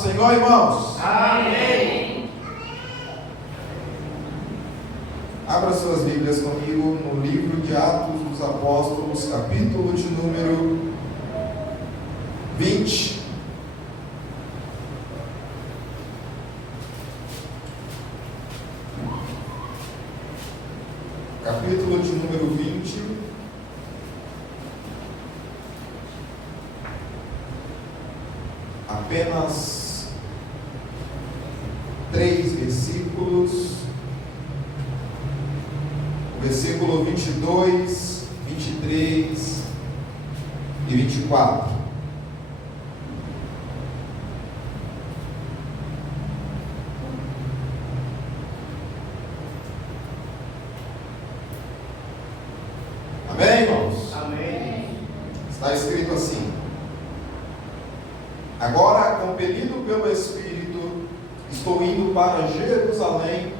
do Senhor, irmãos? Amém. Abra suas Bíblias comigo no livro de Atos dos Apóstolos, capítulo de número 20. Capítulo de número 20. Apenas 3 versículos. O versículo 22, 23 e 24. Amém, irmãos? Amém. Está escrito assim: agora, compelido pelo Espírito, estou indo para Jerusalém,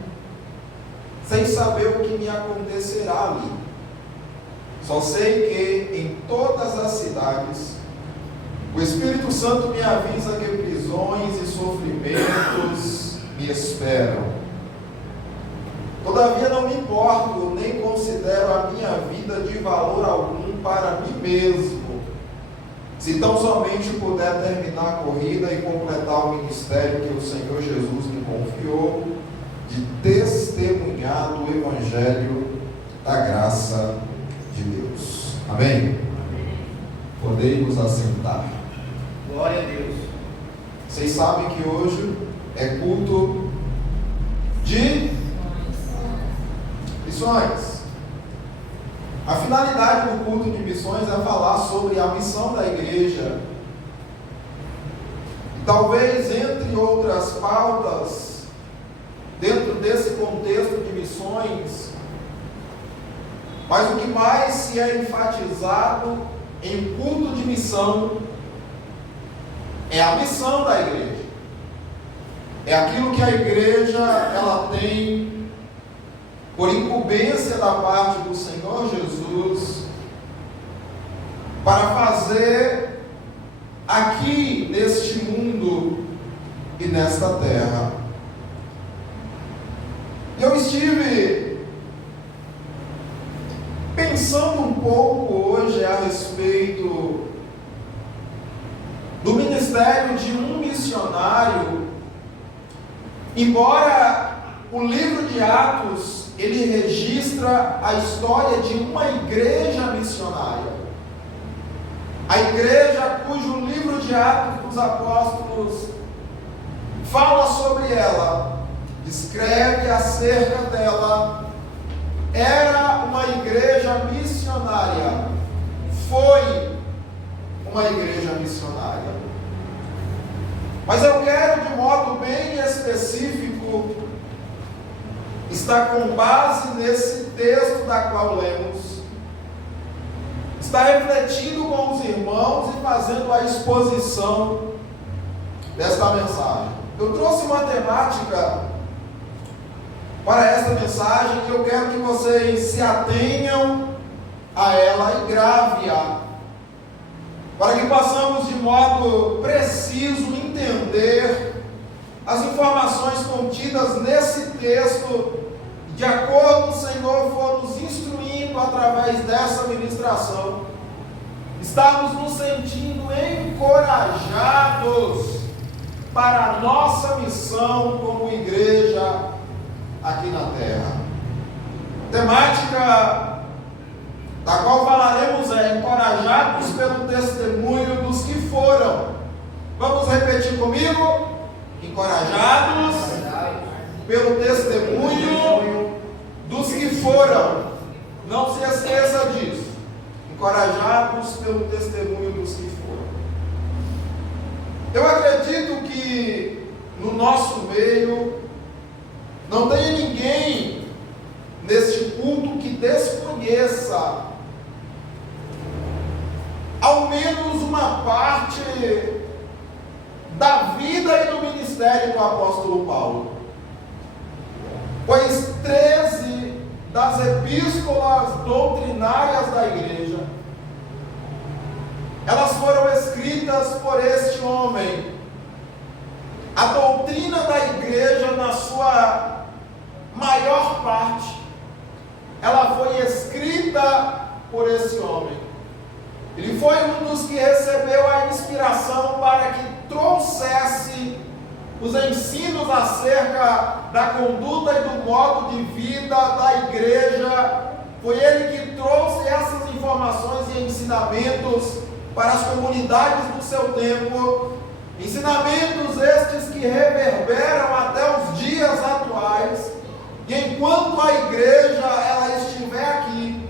sem saber o que me acontecerá ali. Só sei que em todas as cidades o Espírito Santo me avisa que prisões e sofrimentos me esperam. Todavia não me importo, nem considero a minha vida de valor algum para mim mesmo, se tão somente puder terminar a corrida e completar o ministério que o Senhor Jesus me confiou, de testemunhar do Evangelho da graça de Deus. Amém? Amém. Podem nos assentar. Glória a Deus. Vocês sabem que hoje é culto de missões. A finalidade do culto de missões é falar sobre a missão da igreja. E talvez, entre outras pautas, dentro desse contexto de missões, mas o que mais se é enfatizado em culto de missão é a missão da igreja. É aquilo que a igreja ela tem por incumbência da parte do Senhor Jesus para fazer aqui neste mundo e nesta terra. Eu estive pensando um pouco hoje a respeito do ministério de um missionário, embora o livro de Atos ele registra a história de uma igreja missionária. A igreja cujo livro de Atos dos Apóstolos fala sobre ela, escreve acerca dela, era uma igreja missionária, foi uma igreja missionária. Mas eu quero, de modo bem específico, estar com base nesse texto da qual lemos, está refletindo com os irmãos e fazendo a exposição desta mensagem. Eu trouxe uma temática para esta mensagem que eu quero que vocês se atenham a ela e grave-a, para que possamos de modo preciso entender as informações contidas nesse texto, de acordo com o Senhor for nos instruindo através dessa ministração, estamos nos sentindo encorajados para a nossa missão como igreja aqui na terra. Temática da qual falaremos é encorajados pelo testemunho dos que foram. Vamos repetir comigo? Encorajados pelo testemunho dos que foram. Não se esqueça disso. Encorajados pelo testemunho dos que foram. Eu acredito que no nosso meio não tem ninguém neste culto que desconheça ao menos uma parte da vida e do ministério do apóstolo Paulo. Pois 13 das epístolas doutrinárias da igreja, elas foram escritas por este homem, A doutrina da igreja, na sua maior parte, ela foi escrita por esse homem. Ele foi um dos que recebeu a inspiração para que trouxesse os ensinos acerca da conduta e do modo de vida da igreja. Foi ele que trouxe essas informações e ensinamentos para as comunidades do seu tempo. Ensinamentos estes que reverberam até os dias atuais. E enquanto a igreja ela estiver aqui,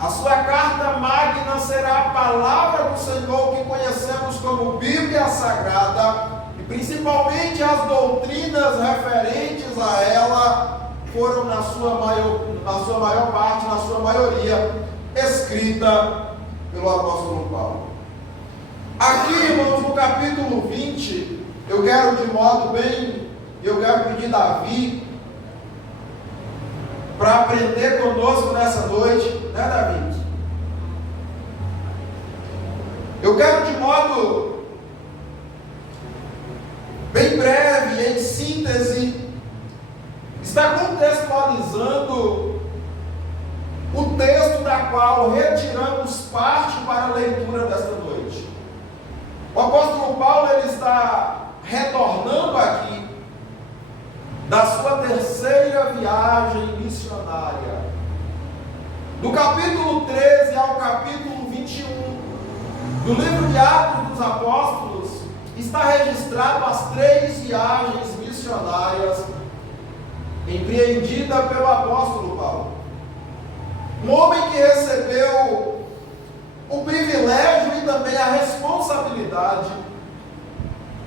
a sua carta magna será a palavra do Senhor que conhecemos como Bíblia Sagrada, e principalmente as doutrinas referentes a ela foram na sua maior parte, na sua maioria, escrita pelo apóstolo Paulo. Aqui, irmãos, no capítulo 20, eu quero pedir Davi para aprender conosco nessa noite, né, Davi? Eu quero de modo bem breve, em síntese, estar contextualizando o texto da qual retiramos parte para a leitura desta noite. O apóstolo Paulo ele está retornando aqui da sua terceira viagem missionária. Do capítulo 13 ao capítulo 21 do livro de Atos dos Apóstolos está registrado as 3 viagens missionárias empreendidas pelo apóstolo Paulo. Um homem que recebeu o privilégio e também a responsabilidade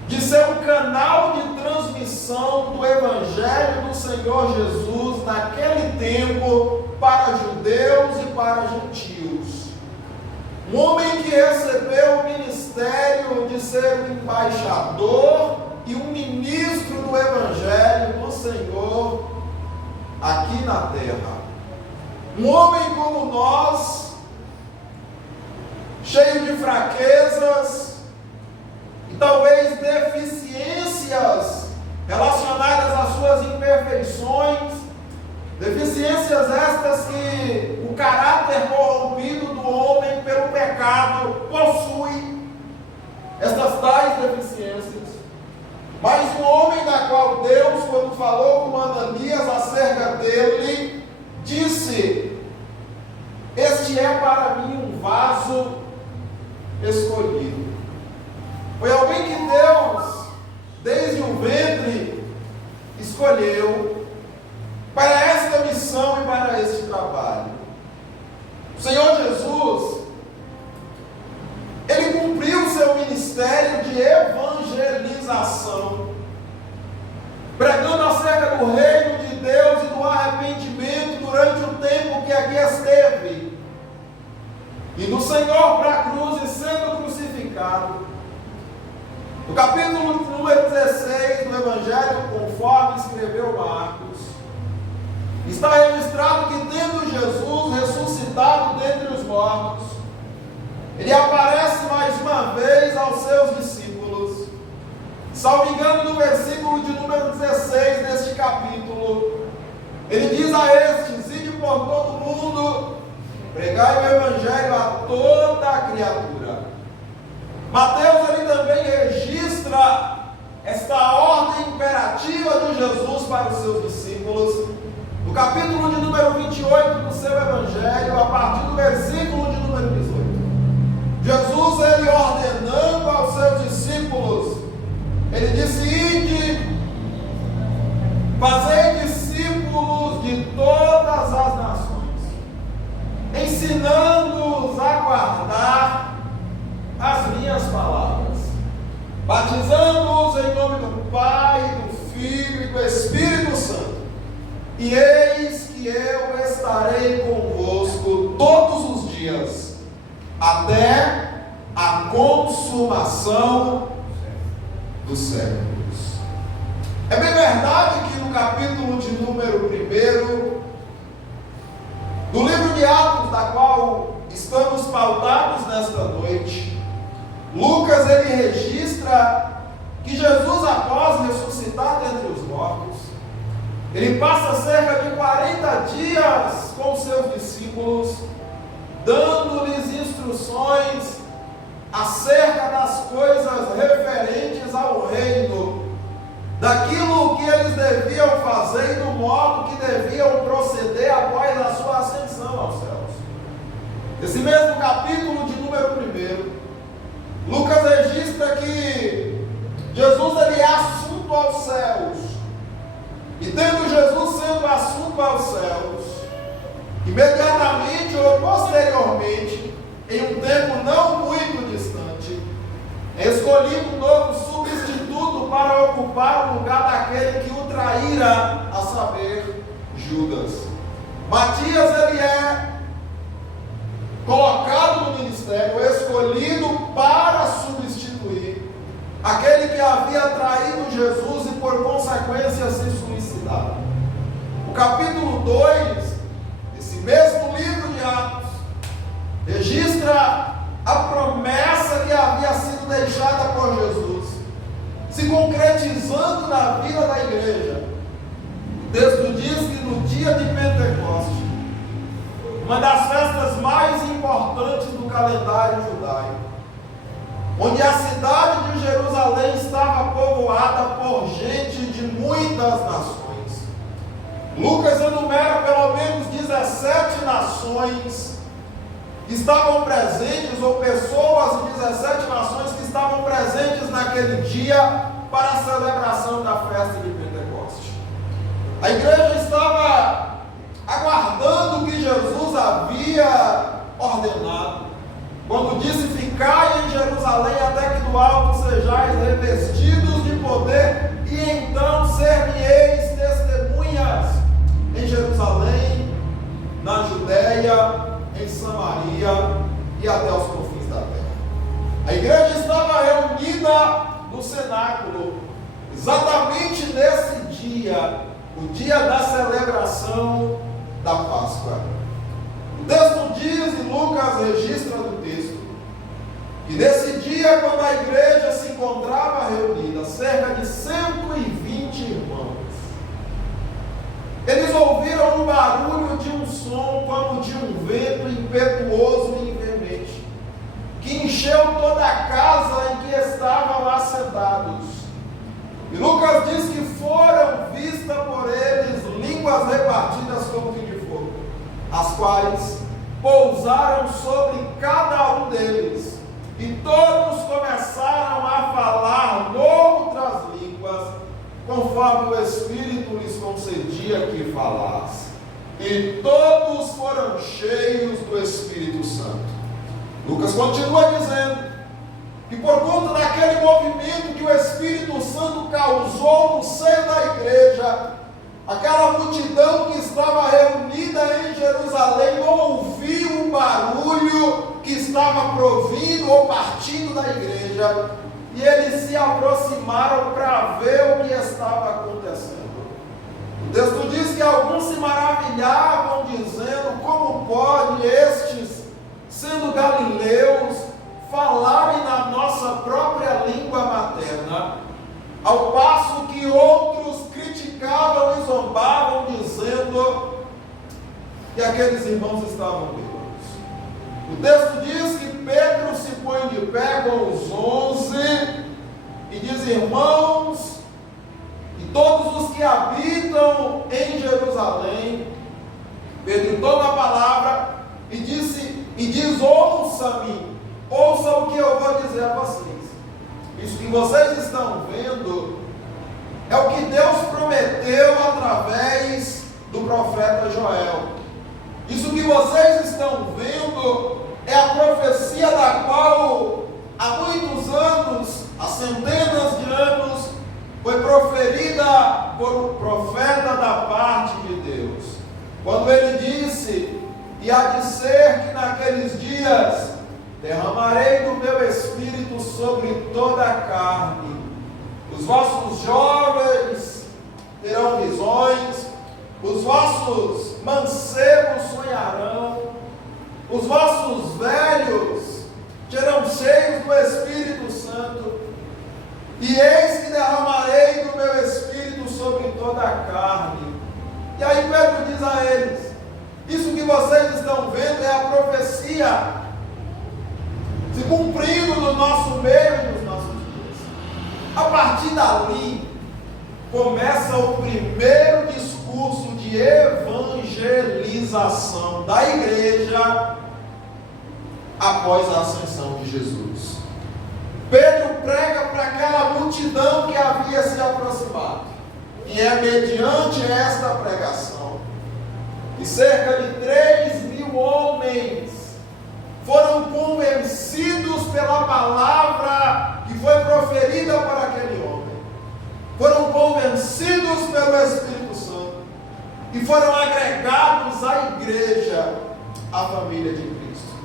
de ser um canal de transmissão do Evangelho do Senhor Jesus naquele tempo para judeus e para gentios. Um homem que recebeu o ministério de ser um embaixador e um ministro do Evangelho do Senhor aqui na terra. Um homem como nós, cheio de fraquezas e talvez deficiências relacionadas às suas imperfeições, deficiências estas que o caráter corrompido do homem pelo pecado possui, estas tais deficiências. Mas um homem da qual Deus, quando falou com Ananias acerca dele, disse: este é para mim um vaso escolhido. Foi alguém que Deus, desde o ventre, escolheu para esta missão e para este trabalho. O Senhor Jesus, ele cumpriu o seu ministério de evangelização, pregando acerca do reino de Deus e do arrependimento durante o tempo que aqui esteve, e do Senhor para a cruz e sendo crucificado. No capítulo número 16 do Evangelho, conforme escreveu Marcos, está registrado que, tendo Jesus ressuscitado dentre os mortos, ele aparece mais uma vez aos seus discípulos. Salvo engano, no versículo de número 16 deste capítulo, ele diz a estes: ide por todo o mundo, pregai o Evangelho a toda a criatura. Mateus ele também registra esta ordem imperativa de Jesus para os seus discípulos. No capítulo de número 28 do seu Evangelho, a partir do versículo de número 18, Jesus ele ordenando aos seus discípulos, ele disse: ide, fazei discípulos de todas as nações, ensinando-os a guardar as minhas palavras, batizando-os em nome do Pai, do Filho e do Espírito Santo. E eis que eu estarei convosco todos os dias, até a consumação dos séculos. É bem verdade que no capítulo de número 1 do livro de Atos, da qual estamos pautados nesta noite, Lucas ele registra que Jesus, após após ressuscitar dentre os mortos, ele passa cerca de 40 dias com seus discípulos, dando-lhes instruções acerca das coisas referentes ao reino, daquilo que eles deviam fazer e do modo que deviam proceder após a sua ascensão aos céus. Esse mesmo capítulo de número 1, Lucas registra que Jesus ele é assunto aos céus. E tendo Jesus sendo assunto aos céus, imediatamente ou posteriormente, em um tempo não muito distante, é escolhido um novo substituto para ocupar o lugar daquele que o traíra, a saber, Judas. Matias ele é colocado no ministério, escolhido para substituir aquele que havia traído Jesus e por consequência se suicidado. O capítulo 2, esse mesmo livro de Atos, registra a promessa que havia sido deixada por Jesus, se concretizando na vida da igreja. O texto diz que no dia de Pentecostes, uma das festas mais importantes do calendário judaico, onde a cidade de Jerusalém estava povoada por gente de muitas nações. Lucas enumera pelo menos 17 nações que estavam presentes, ou pessoas de 17 nações que estavam presentes naquele dia para a celebração da festa de Pentecostes. A igreja estava aguardando o que Jesus havia ordenado, quando disse: ficai em Jerusalém até que do alto sejais revestidos de poder, e então ser-me-eis testemunhas em Jerusalém, na Judéia, em Samaria e até os confins da terra. A igreja estava reunida no cenáculo, exatamente nesse dia, o dia da celebração da Páscoa. O texto diz, e Lucas registra no texto, que nesse dia, quando a igreja se encontrava reunida, cerca de 120 irmãos, eles ouviram um barulho de um som como de um vento impetuoso e veemente, que encheu toda a casa em que estavam assentados. E Lucas diz que foram vistas por eles línguas repartidas como que de fogo, as quais pousaram sobre cada um deles, e todos começaram a falar noutras línguas, conforme o Espírito lhes concedia que falasse. E todos foram cheios do Espírito Santo. Lucas continua dizendo que por conta daquele movimento que o Espírito Santo causou no seio da igreja, aquela multidão que estava reunida em Jerusalém ouviu o barulho que estava provindo ou partindo da igreja, e eles se aproximaram para ver o que estava acontecendo. O texto diz que alguns se maravilhavam, dizendo: como pode estes, sendo galileus, falarem na nossa própria língua materna, ao passo que outros criticavam e zombavam, dizendo que aqueles irmãos estavam bêbados. O texto diz que Pedro se põe de pé com os 11 e diz: irmãos, e todos os que habitam em Jerusalém, Pedro toma a palavra e diz: ouça-me, ouça o que eu vou dizer a vocês. Isso que vocês estão vendo é o que Deus prometeu através do profeta Joel. Isso que vocês estão vendo é a profecia da qual há muitos anos, há centenas de anos, foi proferida por um profeta da parte de Deus. Quando ele disse: e há de ser que naqueles dias derramarei do meu espírito sobre toda a carne. Os vossos jovens terão visões, os vossos mancebos sonharão, os vossos velhos serão cheios do Espírito Santo, e eis que derramarei do segundo a carne. E aí Pedro diz a eles: isso que vocês estão vendo é a profecia se cumprindo no nosso meio e nos nossos dias. A partir dali, começa o primeiro discurso de evangelização da igreja após a ascensão de Jesus. Pedro prega para aquela multidão que havia se aproximado. E é mediante esta pregação que cerca de 3.000 homens foram convencidos pela palavra que foi proferida para aquele homem. Foram convencidos pelo Espírito Santo e foram agregados à igreja, à família de Cristo.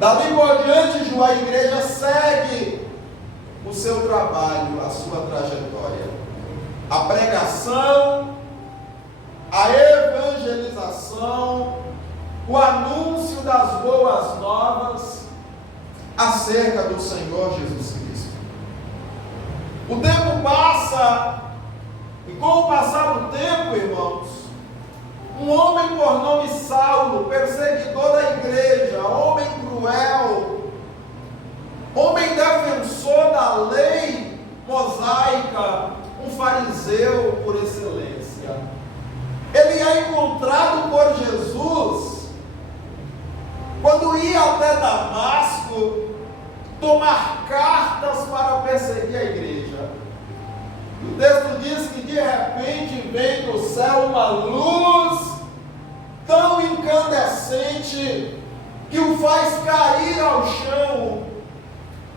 Dali por diante, a igreja segue o seu trabalho, a sua trajetória. A pregação, a evangelização, o anúncio das boas novas acerca do Senhor Jesus Cristo. O tempo passa, e com o passar do tempo, irmãos, um homem por nome Saulo, perseguidor da igreja, homem cruel, homem defensor da lei mosaica, um fariseu por excelência, ele é encontrado por Jesus quando ia até Damasco tomar cartas para perseguir a igreja. O texto diz que de repente vem do céu uma luz tão incandescente que o faz cair ao chão,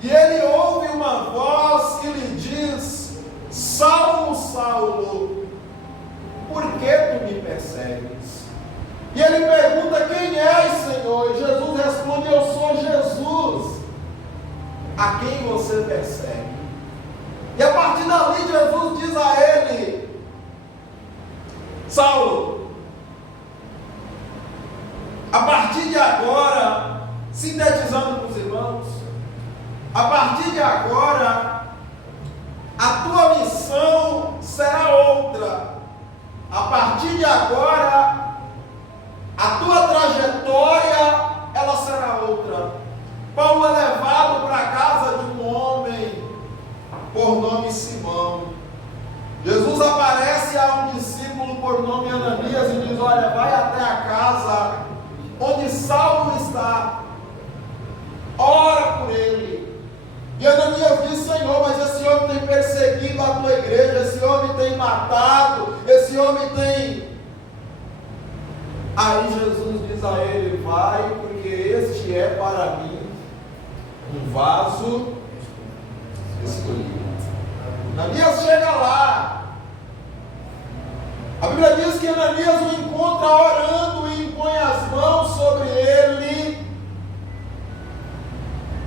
e ele ouve uma voz que lhe diz: Saulo, Saulo, por que tu me persegues? E ele pergunta: quem és, Senhor? E Jesus responde: eu sou Jesus, a quem você persegue. E a partir dali Jesus diz a ele: Saulo, a partir de agora, sintetizando para os irmãos, a partir de agora, a tua missão será outra. A partir de agora, a tua trajetória, ela será outra. Paulo é levado para a casa de um homem por nome Simão. Jesus aparece a um discípulo por nome Ananias e diz: olha, vai até a casa onde Saulo está, ora por ele. E Ananias diz: Senhor, mas esse homem tem perseguido a tua igreja, esse homem tem matado, esse homem tem... Aí Jesus diz a ele: vai, porque este é para mim um vaso escolhido. Ananias chega lá. A Bíblia diz que Ananias o encontra orando e impõe as mãos sobre ele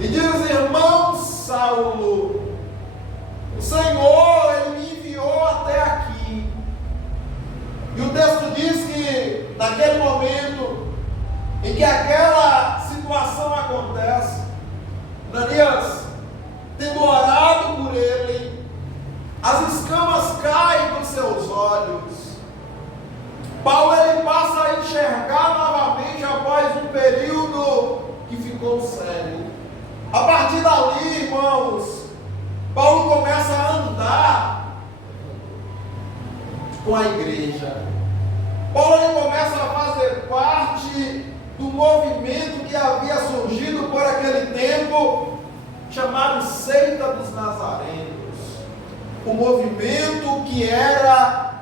e diz: irmão Saulo, o Senhor, ele me enviou até aqui. E o texto diz que naquele momento em que aquela situação acontece, Ananias, tendo orado por ele, as escamas caem dos seus olhos. Paulo, ele passa a enxergar novamente após um período que ficou cego. A partir dali, irmãos, Paulo começa a andar com a igreja. Paulo, ele começa a fazer parte do movimento que havia surgido por aquele tempo, chamado Seita dos Nazarenos. O movimento que era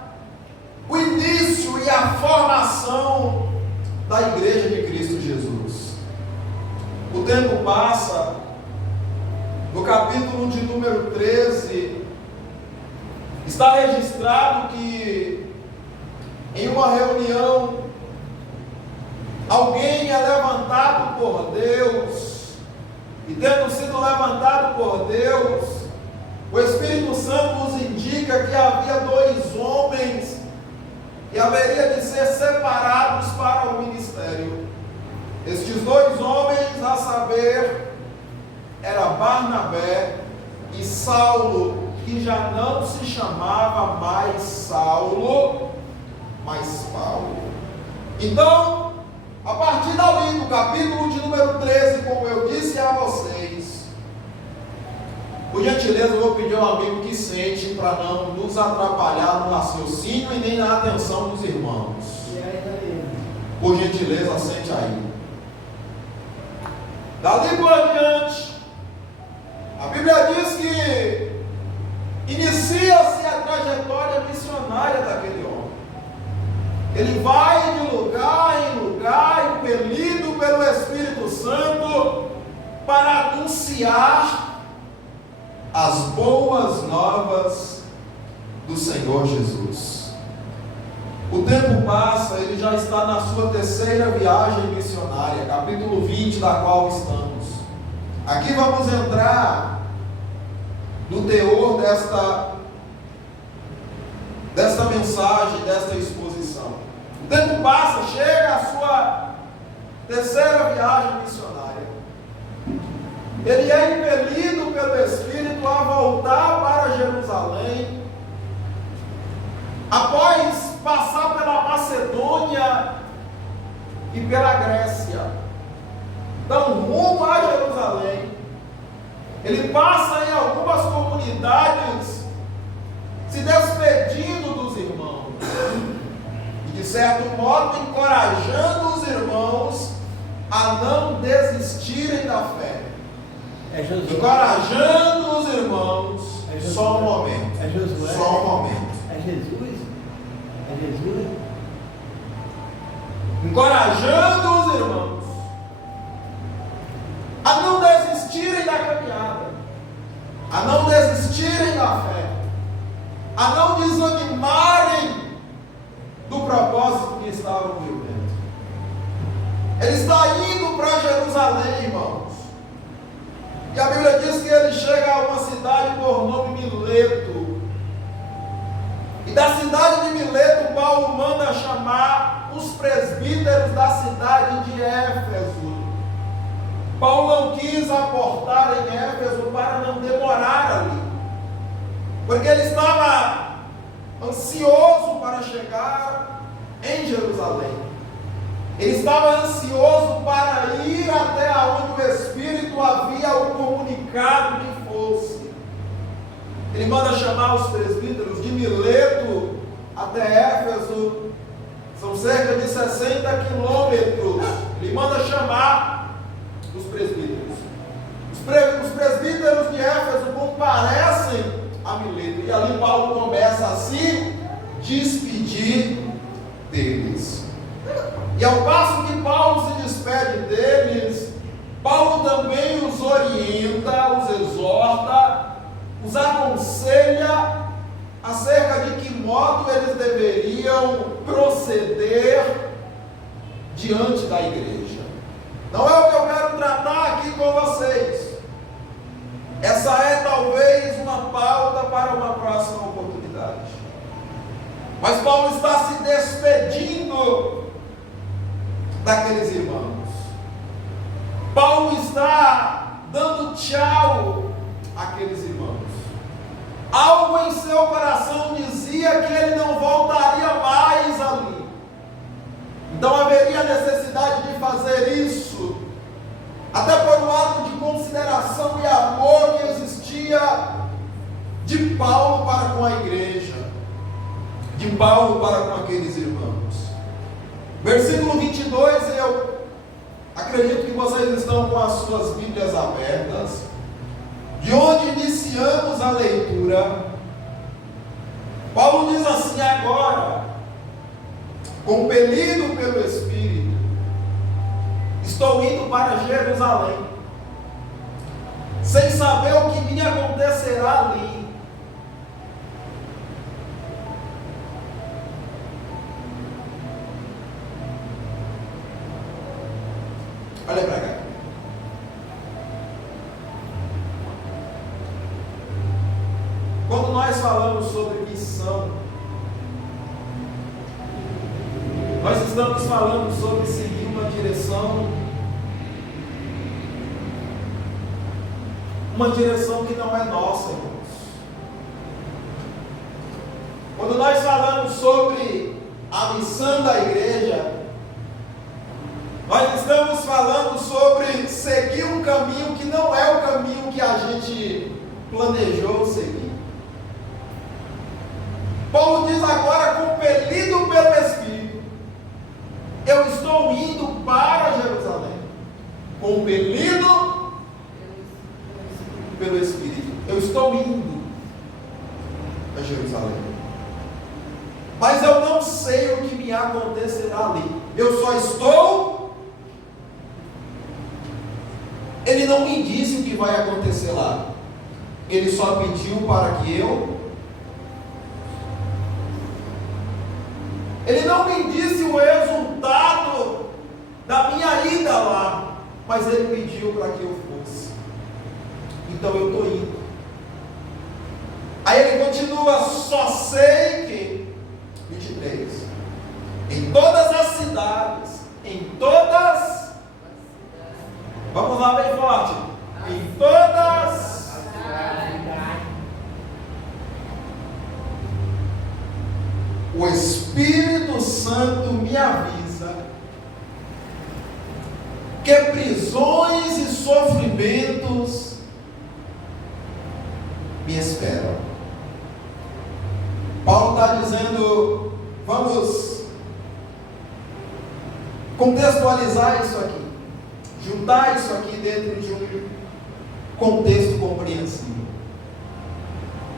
o início e a formação da igreja de Cristo Jesus. O tempo passa. No capítulo de número 13, está registrado que em uma reunião, alguém é levantado por Deus, e tendo sido levantado por Deus, o Espírito Santo nos indica que havia 2 homens que haveria de ser separados para o ministério. Estes 2 homens, a saber, era Barnabé e Saulo, que já não se chamava mais Saulo, mas Paulo. Então, a partir dali, do capítulo de número 13, como eu disse a vocês, por gentileza, eu vou pedir ao amigo que sente para não nos atrapalhar no raciocínio e nem na atenção dos irmãos. Por gentileza, sente aí. Dali por adiante, a Bíblia diz que inicia-se a trajetória missionária daquele homem. Ele vai de lugar em lugar, impelido pelo Espírito Santo, para anunciar as boas novas do Senhor Jesus. O tempo passa, ele já está na sua terceira viagem missionária, capítulo 20, da qual estamos. Aqui vamos entrar no teor desta mensagem, desta exposição. O tempo passa, chega a sua terceira viagem missionária. Ele é impelido pelo Espírito a voltar para Jerusalém, após passar pela Macedônia e pela Grécia. Então, rumo a Jerusalém, ele passa em algumas comunidades, se despedindo dos irmãos, e de certo modo encorajando os irmãos a não desistirem da fé. Encorajando os irmãos, só um momento, só um momento. É Jesus? É Jesus? Encorajando os irmãos a não desistirem da caminhada, a não desistirem da fé, a não desanimarem do propósito que estavam vivendo. Ele está indo para Jerusalém, irmãos. E a Bíblia diz que ele chega a uma cidade por nome Mileto. E da cidade de Mileto, Paulo manda chamar os presbíteros da cidade de Éfeso. Paulo não quis aportar em Éfeso para não demorar ali, porque ele estava ansioso para chegar em Jerusalém. Ele estava ansioso para ir até onde o Espírito havia o comunicado que fosse. Ele manda chamar os presbíteros de Mileto até Éfeso, são cerca de 60 quilômetros. Ele manda chamar os presbíteros. Os presbíteros de Éfeso comparecem a Mileto, e ali Paulo começa a se despedir deles. E ao passo que Paulo se despede deles, Paulo também os orienta, os exorta, os aconselha acerca de que modo eles deveriam proceder diante da igreja. Não é o que eu quero tratar aqui com vocês. Essa é talvez uma pauta para uma próxima oportunidade. Mas Paulo está se despedindo daqueles irmãos. Paulo está dando tchau àqueles irmãos. Algo em seu coração dizia que ele não voltaria mais ali. Então haveria necessidade de fazer isso, até por um ato de consideração e amor que existia de Paulo para com a igreja, de Paulo para com aqueles irmãos. Versículo 22, eu acredito que vocês estão com as suas Bíblias abertas, de onde iniciamos a leitura. Paulo diz assim: agora, compelido pelo Espírito, estou indo para Jerusalém, sem saber o que me acontecerá ali. Olha para cá. Quando nós falamos sobre missão, nós estamos falando sobre seguir uma direção que não é nossa, irmãos. sobre a missão da igreja, nós estamos falando sobre seguir um caminho que não é o caminho que a gente planejou seguir. Paulo diz agora, compelido pelo Espírito, eu estou indo para Jerusalém. Compelido pelo Espírito, eu estou indo a Jerusalém. Mas eu não sei o que me acontecerá ali. Eu só estou. Ele não me disse o que vai acontecer lá. Ele só pediu para que eu. Ele não me disse o resultado da minha ida lá, mas ele pediu para que eu fosse. Então eu estou indo. Aí ele continua, só sei que, 23, em todas as cidades, em todas, vamos lá bem forte, em todas, o Espírito Santo me avisa que prisões e sofrimentos me esperam. Paulo está dizendo, vamos contextualizar isso aqui, juntar isso aqui dentro de um contexto compreensível.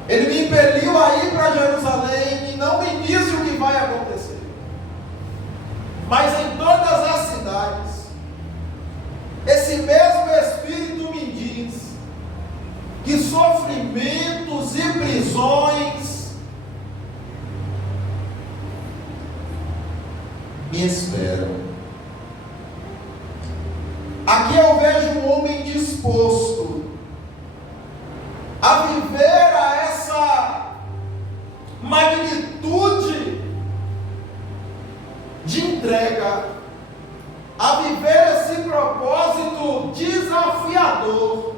Ele me impeliu a ir para Jerusalém e não me disse o que vai acontecer. Mas em todas as cidades, esse mesmo Espírito me diz que sofrimentos e prisões me esperam. Aqui eu vejo um homem disposto a viver a essa magnitude de entrega, a viver esse propósito desafiador,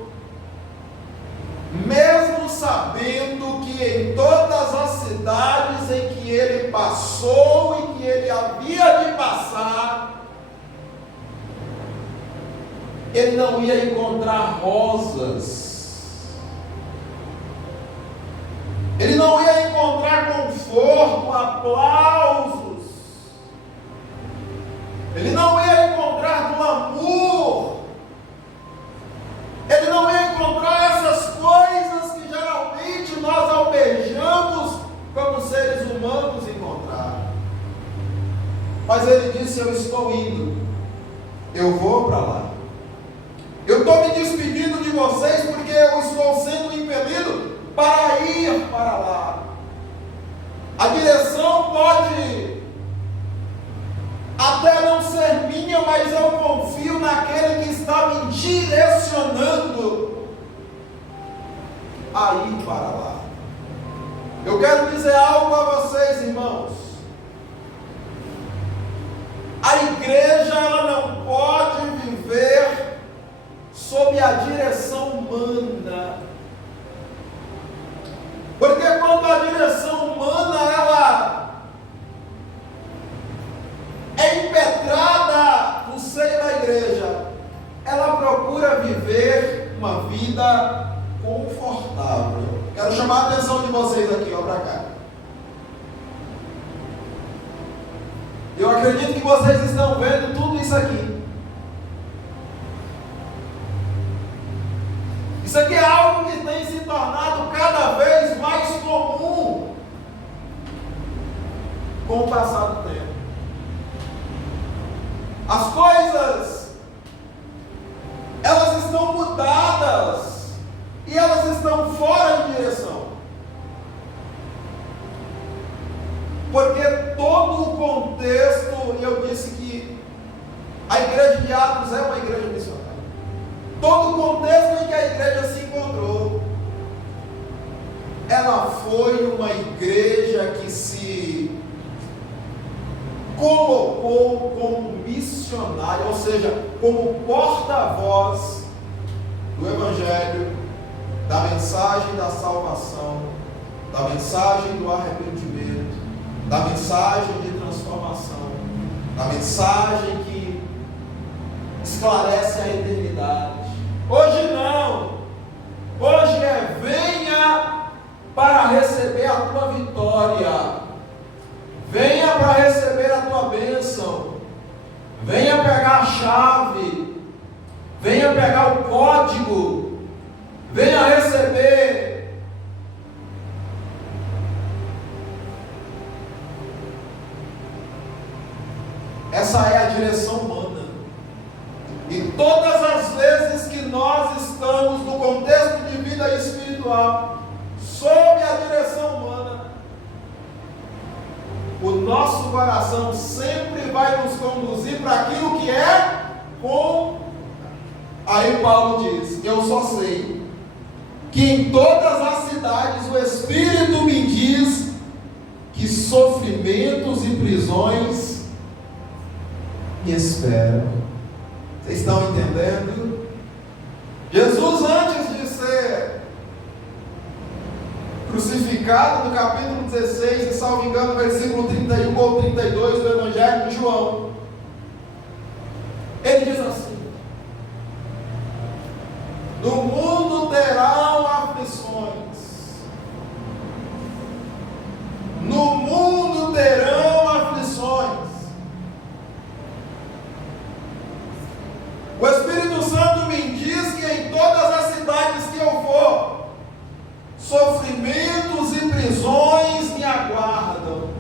mesmo sabendo que em todas as cidades em que ele passou e que ele havia de passar, ele não ia encontrar rosas, ele não ia encontrar conforto, aplausos, ele não ia encontrar glamour, ele não ia encontrar essas coisas que geralmente nós almejamos como seres humanos encontrar. Mas ele disse, eu estou indo, eu vou para lá. Eu estou me despedindo de vocês porque eu estou sendo impelido para ir para lá. A direção pode até não ser minha, mas eu confio naquele que está me direcionando a ir para lá. Eu quero dizer algo a vocês, irmãos. A igreja, ela não pode viver sob a direção humana. Porque quando a direção humana ela é impetrada no seio da igreja, ela procura viver uma vida confortável. Quero chamar a atenção de vocês aqui, ó, para cá. Eu acredito que vocês estão vendo tudo isso aqui. Isso aqui é algo que tem se tornado cada vez mais comum com o passar do tempo. As coisas, elas estão mudadas e elas estão fora de direção. Porque todo o contexto, e eu disse que a igreja de Atos é uma igreja missionária. Todo o contexto em que a igreja se encontrou, ela foi uma igreja que se colocou como missionária, ou seja, como porta-voz do Evangelho, da mensagem da salvação, da mensagem do arrependimento, da mensagem de transformação, da mensagem que esclarece a eternidade. Hoje não. Hoje é: venha para receber a tua vitória, venha para receber a tua bênção, venha pegar a chave, venha pegar o código, venha receber. Essa é a direção humana. E todas as vezes que nós estamos no contexto de vida espiritual, sob a direção humana, o nosso coração sempre vai nos conduzir para aquilo que é com. Aí Paulo diz: eu só sei que em todas as cidades o Espírito me diz que sofrimentos e prisões me esperam. Vocês estão entendendo? Jesus, antes de ser crucificado, no capítulo 16, e salvo engano, versículo 31 ou 32 do Evangelho de João, ele diz assim: no mundo terão aflições, no mundo terão aflições. O Espírito Santo me diz que em todas as cidades que eu for, sofrimentos e prisões me aguardam.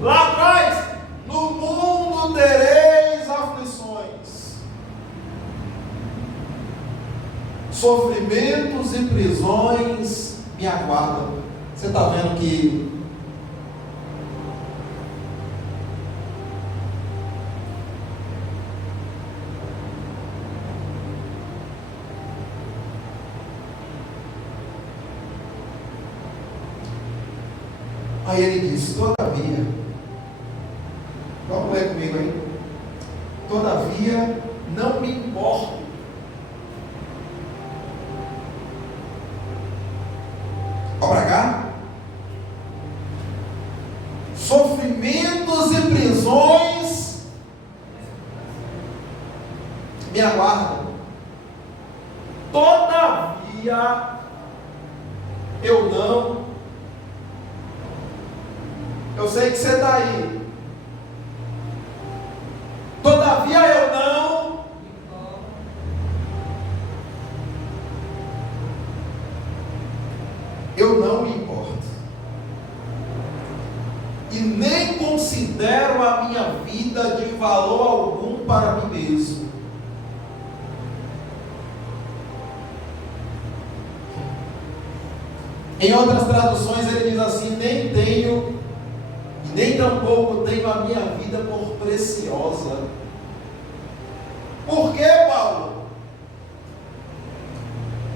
Lá atrás, no mundo tereis aflições. Sofrimentos e prisões me aguardam. Você está vendo que aí ele diz: todavia, vamos ler comigo aí. Todavia, não me importo. Olha para cá. Sofrimentos e prisões me aguardam. Todavia, eu não. Eu sei que você está aí. Todavia eu não. Eu não me importo. E nem considero a minha vida de valor algum para mim mesmo. Em outras traduções ele diz assim: nem tenho, nem tampouco tenho a minha vida por preciosa. Por que, Paulo?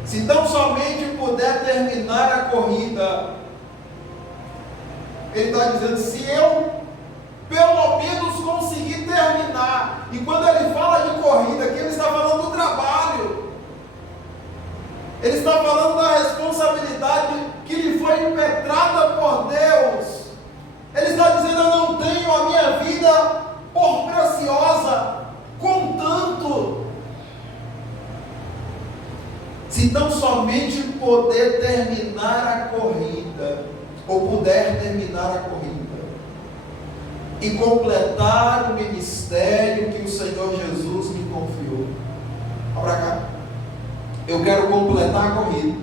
Se tão somente puder terminar a corrida, ele está dizendo: se eu pelo menos conseguir terminar. E quando ele fala de corrida aqui, ele está falando do trabalho, ele está falando da responsabilidade que lhe foi impetrada por Deus. Ele está dizendo: eu não tenho a minha vida por preciosa, contanto, se tão somente poder terminar a corrida, ou puder terminar a corrida, e completar o ministério que o Senhor Jesus me confiou. Olha para cá. Eu quero completar a corrida.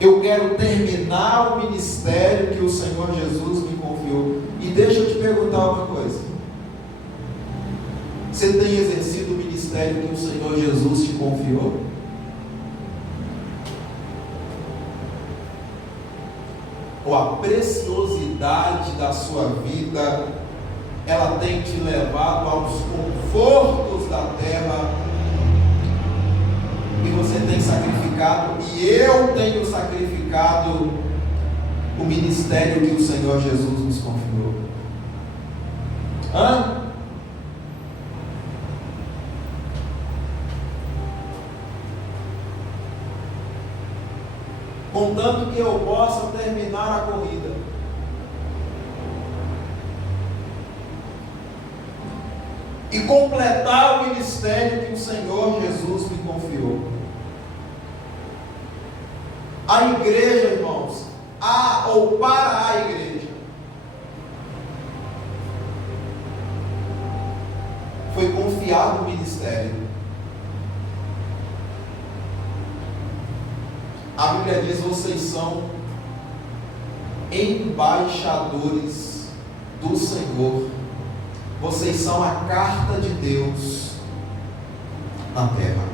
Eu quero terminar o ministério que o Senhor Jesus me confiou. E deixa eu te perguntar uma coisa: você tem exercido o ministério que o Senhor Jesus te confiou? Ou a preciosidade da sua vida, ela tem te levado aos confortos da terra, e você tem sacrificado, e eu tenho sacrificado o ministério que o Senhor Jesus nos confiou? Contanto que eu possa terminar a corrida. e completar o ministério que o Senhor Jesus me confiou. A igreja, irmãos, ou para a igreja, foi confiado o ministério. A Bíblia diz: vocês são embaixadores do Senhor. Vocês são a carta de Deus na terra.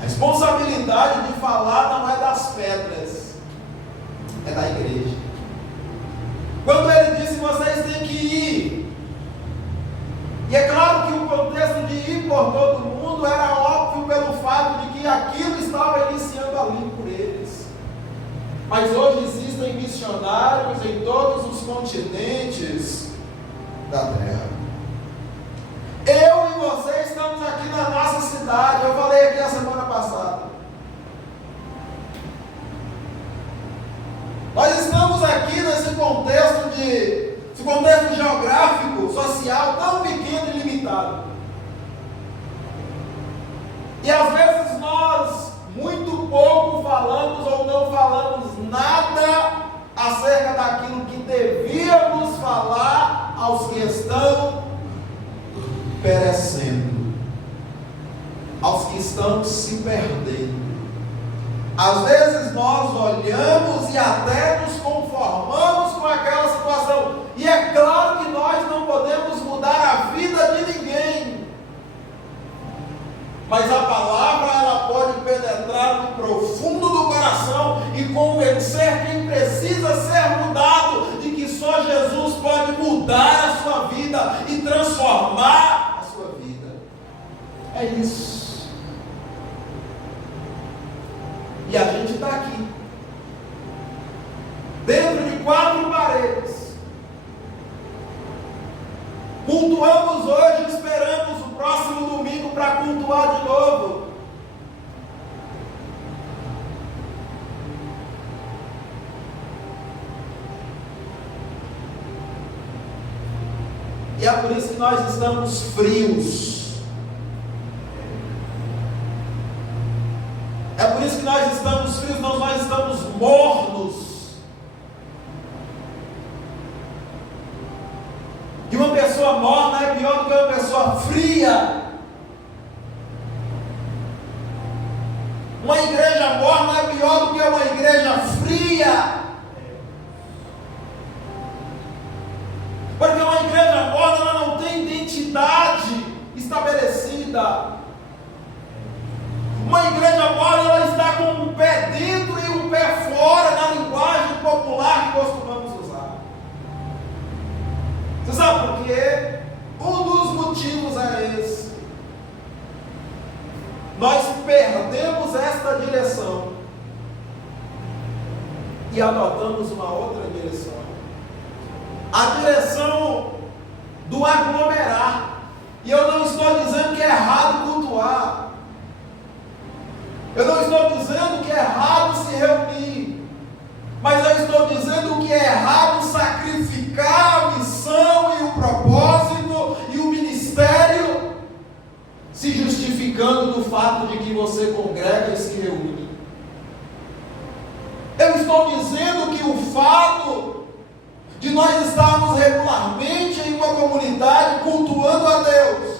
A responsabilidade de falar não é das pedras, é da igreja. Quando ele disse: vocês têm que ir, e é claro que o contexto de ir por todo mundo era óbvio pelo fato de que aquilo estava iniciando ali por eles. Mas hoje existem missionários em todos os continentes da terra. Eu e você estamos aqui na nossa cidade. Eu falei aqui a semana passada. Nós estamos aqui nesse contexto geográfico, social, tão pequeno e limitado. E às vezes nós muito pouco falamos ou não falamos nada acerca daquilo que devíamos falar aos que estão perecendo, aos que estão se perdendo. Às vezes nós olhamos e até nos conformamos com aquela situação, e é claro que nós não podemos mudar a vida de ninguém, mas a palavra ela pode penetrar no profundo do coração e convencer quem precisa ser mudado de que só Jesus pode mudar a sua vida e transformar a sua vida. É isso. E a gente está aqui, dentro de 4 paredes, cultuamos hoje, esperamos o próximo domingo para cultuar de novo. E é por isso que nós estamos frios. É por isso que nós estamos frios, nós estamos mornos. E uma pessoa morna é pior do que uma pessoa fria. Uma igreja morna é pior do que uma igreja fria. Porque uma igreja morna ela não tem identidade estabelecida. Uma igreja morna ela está com um pé dentro e um pé fora, na linguagem popular que costumamos usar. Você sabe por quê? Um dos motivos é esse. Nós perdemos esta direção e adotamos uma outra direção. A direção do aglomerar. E eu não estou dizendo que é errado cultuar. Eu não estou dizendo que é errado se reunir. Mas eu estou dizendo que é errado sacrificar a missão e o propósito e o ministério, se justificando do fato de que você congrega e se reúne. Eu estou dizendo que o fato de nós estarmos regularmente em uma comunidade cultuando a Deus,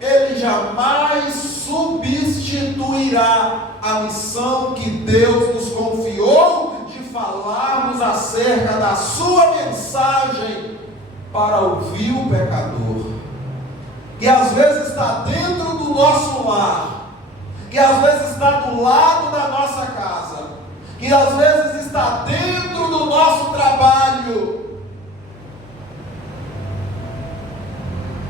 ele jamais substituirá a missão que Deus nos confiou de falarmos acerca da sua mensagem para ouvir o pecador, que às vezes está dentro do nosso lar, que às vezes está do lado da nossa casa, que às vezes está dentro do nosso trabalho.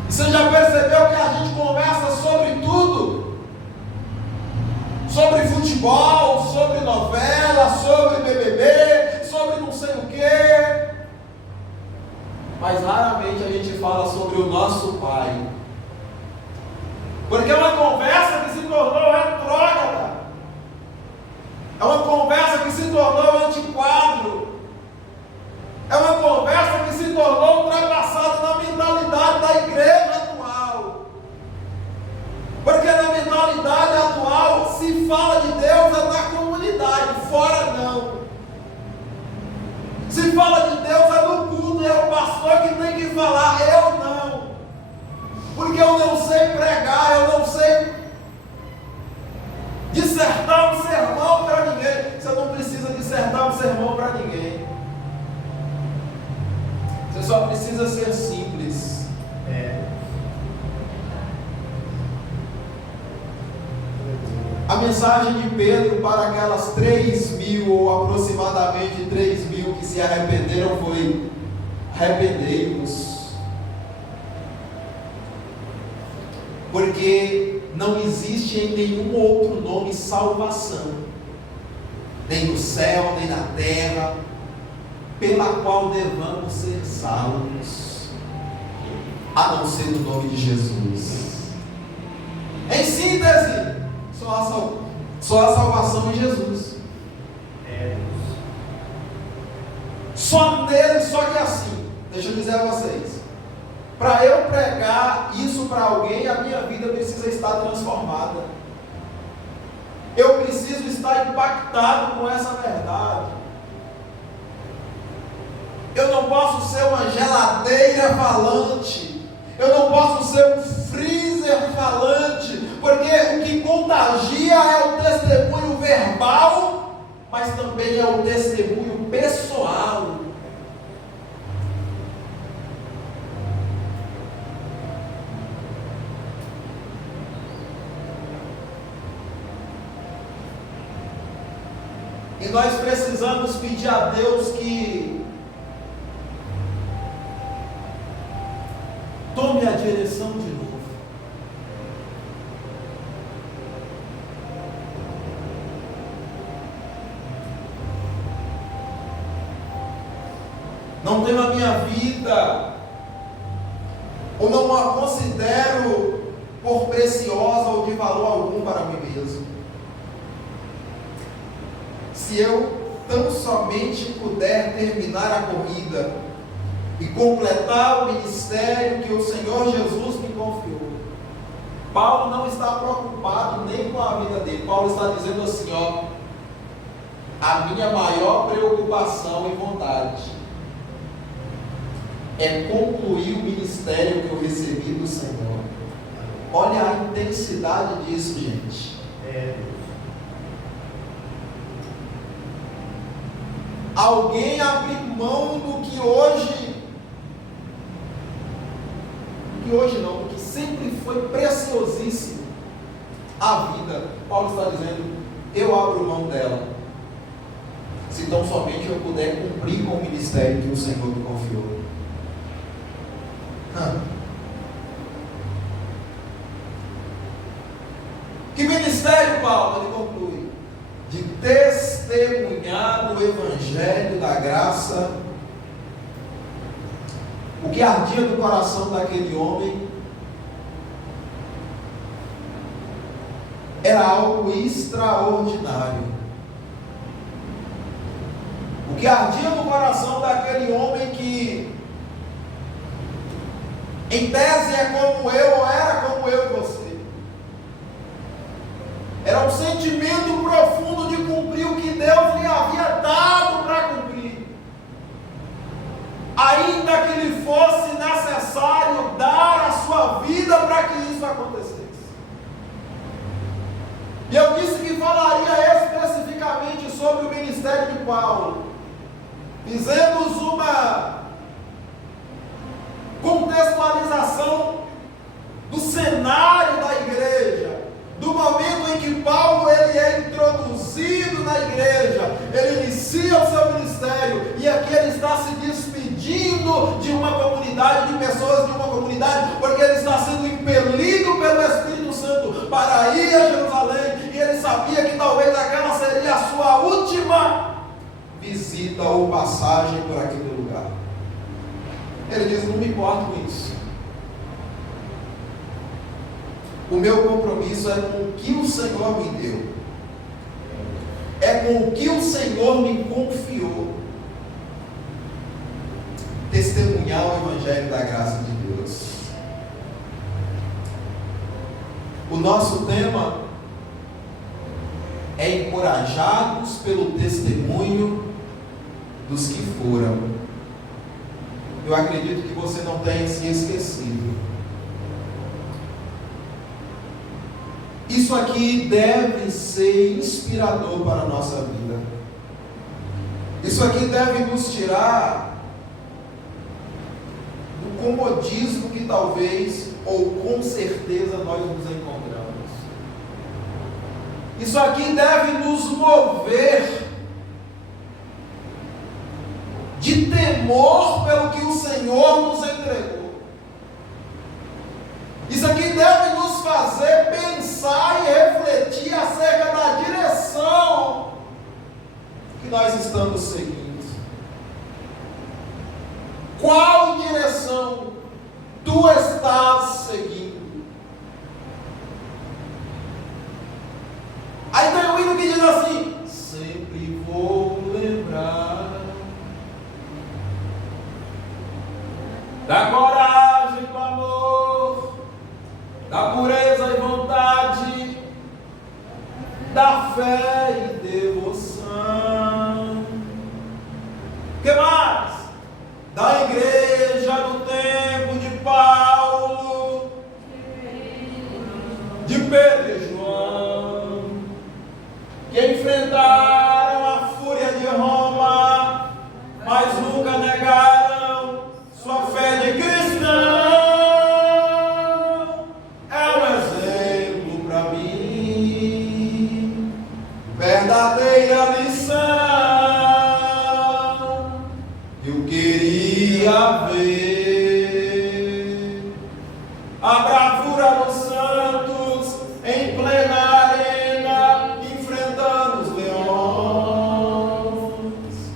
Você já percebeu que a gente conversa sobre tudo? Sobre futebol, sobre novela, sobre BBB, sobre não sei o quê. Mas raramente a gente fala sobre o nosso Pai. Porque é uma conversa que se tornou retrógrada. É uma conversa que se tornou antiquado. É uma conversa que se tornou ultrapassada na mentalidade sermão para ninguém. Você só precisa ser simples. A mensagem de Pedro para aquelas 3.000 ou aproximadamente 3.000 que se arrependeram foi: arrependei-vos, porque não existe em nenhum outro nome salvação, nem no céu, nem na terra, pela qual devamos ser salvos, a não ser no nome de Jesus. Em síntese, só a salvação em Jesus. Só nele, só que assim, deixa eu dizer a vocês, para eu pregar isso para alguém, a minha vida precisa estar transformada. Eu preciso estar impactado com essa verdade. Eu não posso ser uma geladeira falante. Eu não posso ser um freezer falante. Porque o que contagia é o testemunho verbal, mas também é o testemunho pessoal. E nós precisamos pedir a Deus que tome a direção de novo. Não tenho a minha vida, ou não a considero por preciosa ou de valor algum para mim mesmo. Se eu tão somente puder terminar a corrida e completar o ministério que o Senhor Jesus me confiou. Paulo não está preocupado nem com a vida dele. Paulo está dizendo assim, ó: a minha maior preocupação e vontade é concluir o ministério que eu recebi do Senhor. Olha a intensidade disso, gente. Alguém abrir mão do que hoje não, do que sempre foi preciosíssimo, a vida. Paulo está dizendo: eu abro mão dela, se tão somente eu puder cumprir com o ministério que o Senhor me confiou. Que ministério, Paulo? Ele conclui: de testemunhar o Evangelho da graça. O que ardia no coração daquele homem era algo extraordinário. O que ardia no coração daquele homem que, em tese, é como eu, ou era como eu e você. Era um sentimento profundo de cumprir o que Deus lhe havia dado para cumprir, ainda que lhe fosse necessário dar a sua vida para que isso acontecesse. E eu disse que falaria especificamente sobre o ministério de Paulo. Fizemos uma contextualização do cenário da igreja, do momento em que Paulo ele é introduzido na igreja, ele inicia o seu ministério, e aqui ele está se despedindo de uma comunidade, de pessoas de uma comunidade, porque ele está sendo impelido pelo Espírito Santo para ir a Jerusalém, e ele sabia que talvez aquela seria a sua última visita ou passagem por aquele lugar. Ele diz: não me importo com isso. O meu compromisso é com o que o Senhor me deu, é com o que o Senhor me confiou, testemunhar o Evangelho da graça de Deus. O nosso tema é encorajados pelo testemunho dos que foram. Eu acredito que você não tenha se esquecido. Isso aqui deve ser inspirador para a nossa vida. Isso aqui deve nos tirar do comodismo que talvez, ou com certeza, nós nos encontramos. Isso aqui deve nos mover de temor pelo que o Senhor nos entregou. Isso aqui deve nos fazer pensar e refletir acerca da direção que nós estamos seguindo. Qual direção tu estás seguindo? Aí tem um hino que diz assim: sempre vou lembrar da coragem, do amor, da pureza e vontade, da fé e devoção. Que mais? Da igreja do tempo de Paulo, de Pedro e João, que enfrentaram a fúria de Roma, mas nunca negaram sua fé de cristão. É um exemplo para mim, verdadeira lição. Eu queria ver a bravura dos santos em plena arena, enfrentando os leões.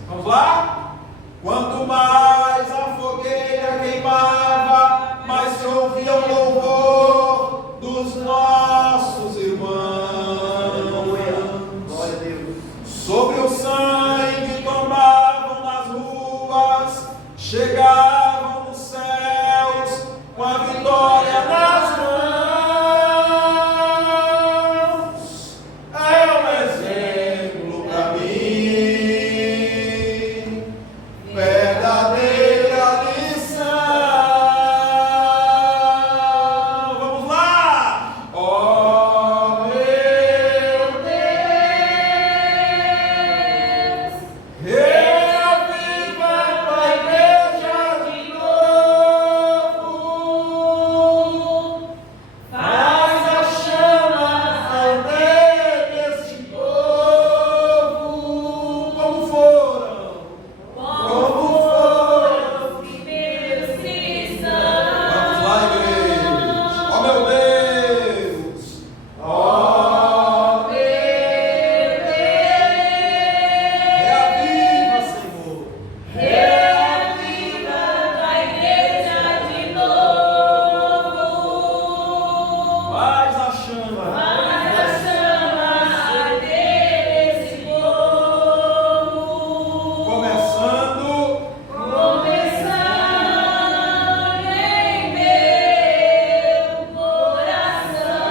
Vamos lá? Quanto mais a fogueira queimava, mais se ouvia o louvor dos nossos irmãos. Glória a Deus. Sobre o sangue tombavam nas ruas, chegavam nos céus com a vitória nas mãos. É um exemplo para mim, verdadeira lição. Vamos lá! Oh, meu Deus, reaviva a igreja de novo, faz a chama arder neste povo, como foram os primeiros cristãos. Vamos lá, igreja. Oh, meu Deus. Oh, meu Deus. Reaviva, Senhor. Reaviva a igreja de novo, Faz a chama. faz a chama arder nesse povo, Começando começando em meu coração.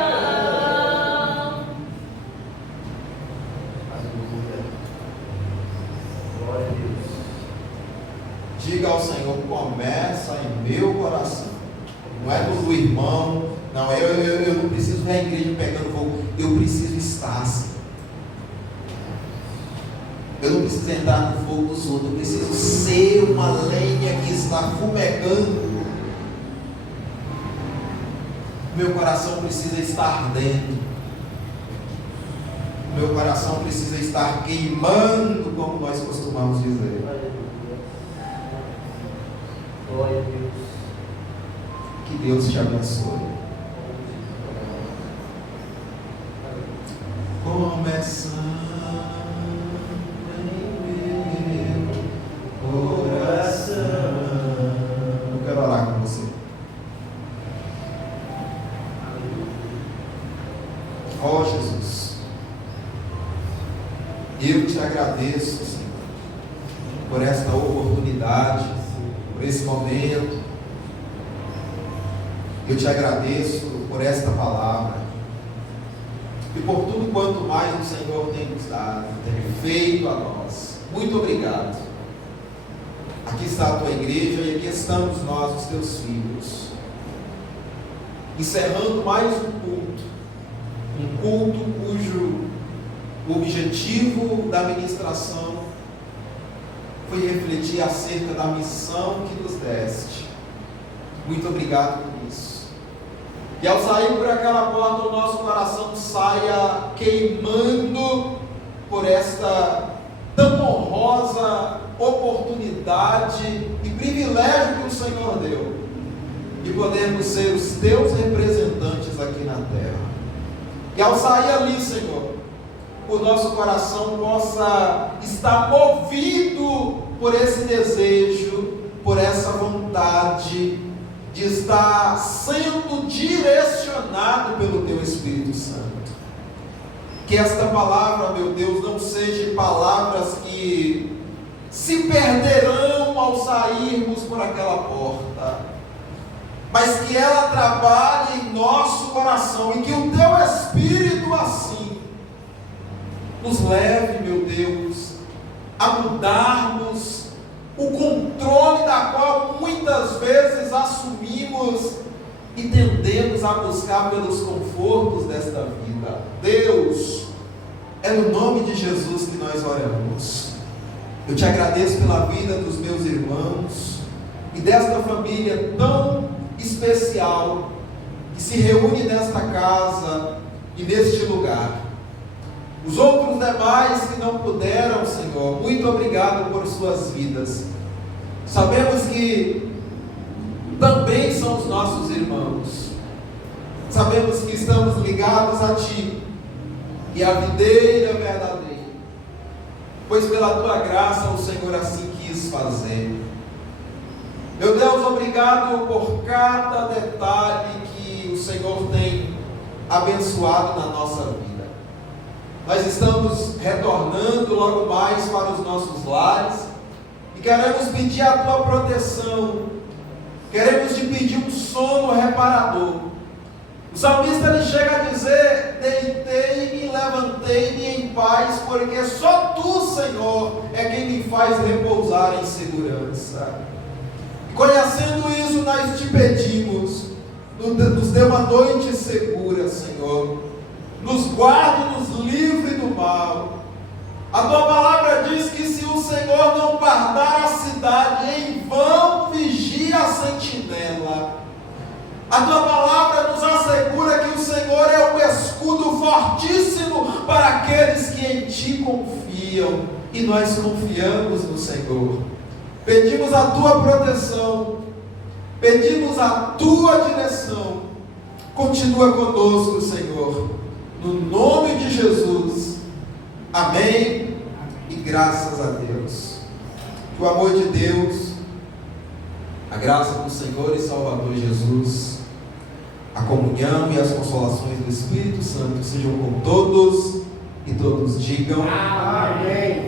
Aleluia. Glória a Deus. Diga ao Senhor, começa em meu coração. Não é do irmão. Não, eu não preciso ver a igreja pegando fogo. Eu preciso estar, Senhor. Eu não preciso entrar no fogo dos outros. Eu preciso ser uma lenha que está fumegando. Meu coração precisa estar ardendo. Meu coração precisa estar queimando, como nós costumamos dizer. Glória a Deus. Que Deus te abençoe. Começando em meu coração. Eu quero orar com você. Oh, Jesus, eu te agradeço, Senhor, por esta oportunidade, por esse momento. Eu te agradeço por esta palavra e por tudo quanto mais o Senhor tem nos dado, tem feito a nós. Muito obrigado. Aqui está a tua igreja e aqui estamos nós, os teus filhos, encerrando mais um culto cujo objetivo da ministração foi refletir acerca da missão que nos deste. Muito obrigado por isso. E ao sair por aquela porta, o nosso coração saia queimando por esta tão honrosa oportunidade e privilégio que o Senhor deu, de podermos ser os teus representantes aqui na terra. E ao sair ali, Senhor, o nosso coração possa estar movido por esse desejo, por essa vontade de estar sendo direcionado pelo teu Espírito Santo. Que esta palavra, meu Deus, não seja palavras que se perderão ao sairmos por aquela porta, mas que ela trabalhe em nosso coração e que o teu Espírito assim nos leve, meu Deus, a mudarmos o controle da qual muitas vezes assumimos e tendemos a buscar pelos confortos desta vida. Deus, é no nome de Jesus que nós oramos. Eu te agradeço pela vida dos meus irmãos e desta família tão especial que se reúne nesta casa e neste lugar. Os outros demais que não puderam, Senhor, muito obrigado por suas vidas. Sabemos que também são os nossos irmãos. Sabemos que estamos ligados a Ti e à videira verdadeira, pois pela Tua graça o Senhor assim quis fazer. Meu Deus, obrigado por cada detalhe que o Senhor tem abençoado na nossa vida. Nós estamos retornando logo mais para os nossos lares e queremos pedir a Tua proteção, queremos Te pedir um sono reparador. O salmista ele chega a dizer: deitei-me e levantei-me em paz, porque só Tu, Senhor, é quem me faz repousar em segurança. E conhecendo isso, nós Te pedimos, nos dê uma noite segura, Senhor. Nos guarde, nos livre do mal. A Tua palavra diz que se o Senhor não guardar a cidade, em vão vigia a sentinela. A Tua palavra nos assegura que o Senhor é um escudo fortíssimo para aqueles que em Ti confiam, e nós confiamos no Senhor. Pedimos a Tua proteção, pedimos a Tua direção. Continua conosco, Senhor, no nome de Jesus. Amém e graças a Deus. Que o amor de Deus, a graça do Senhor e Salvador Jesus, a comunhão e as consolações do Espírito Santo sejam com todos, e todos digam amém.